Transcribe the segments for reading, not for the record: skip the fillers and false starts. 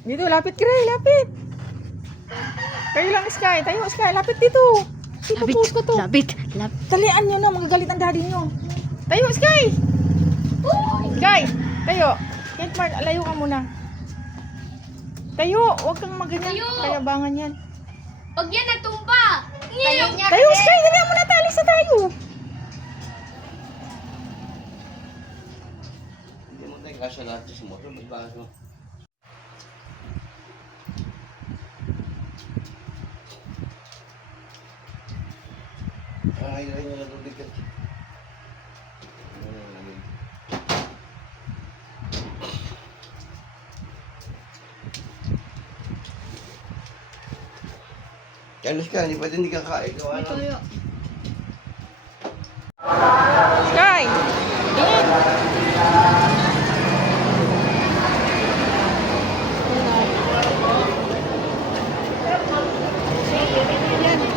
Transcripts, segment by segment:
Dito, lapit Gray, lapit. Kayo lang, Sky. Tayo, Sky, lapit dito. Dito, post ko to. Lapit. Talian nyo na, magagalit ang daddy nyo. Tayo, Sky. Sky, tayo. Kent Mark, alayo ka muna. Tayo, huwag kang maganyan. Tayo. Kayabangan yan. Pag yan natumba. Tayo Tayo, Sky, dali mo na, talis na tayo. Hindi mo tayo kasya lahat sa motor, magbakas mo. Ay, ay, wala tubig ka. Carlos ka, hindi pwede hindi ka kain. Gawa lang. Sky.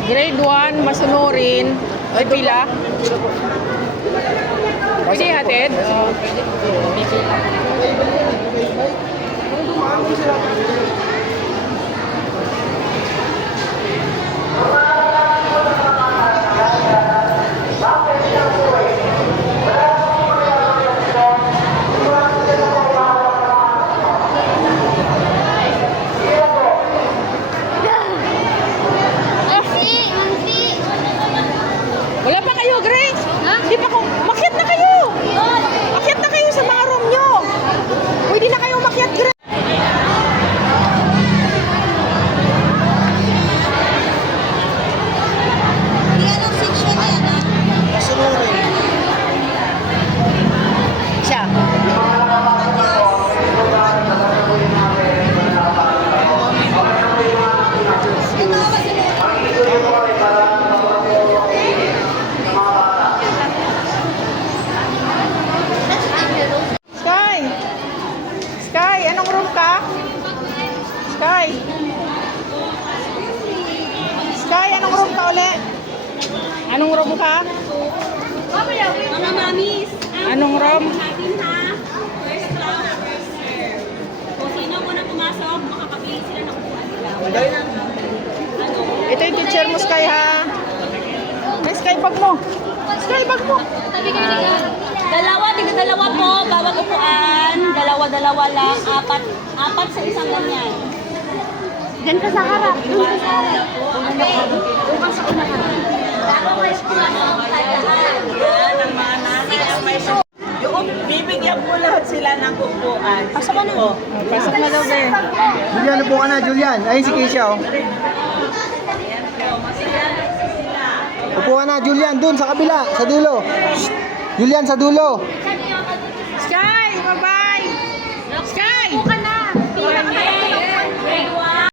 Grade 1, masunurin. Ay, pila. Pwede hatid? Wala pa kayo, Grace? Hindi pa ko. Makyat na kayo! Makyat na kayo sa mga room nyo! Pwede na kayo makyat, Grace! Siya. Sky! Sky, anong room ka? Sky! Sky, anong room ka ulit? Anong room ka? Mga mamis. Anong room? Atin ha. First come, first serve. Kung sino mo na pumasok, makakabili sila ng upuan nila. Ito yung teacher mo, Sky, ha? Ay, Sky, bag mo! Sky, bag mo! Dalawa, dalawa po, bawat upuan. Dalawa lang. Apat sa isang ganyan. Diyan ka sa harap. Doon ka sa harap. Doon ka sa unahan. Yung bibigyan ko lahat sila ng upuan. Pasok ka na. Pasok na daw, be. Julian, upo ka na, Julian. Ayun si Keisha, oh. Upo ka na, Julian. Dun, sa kabila, sa dulo. Shh. Julian, sa dulo.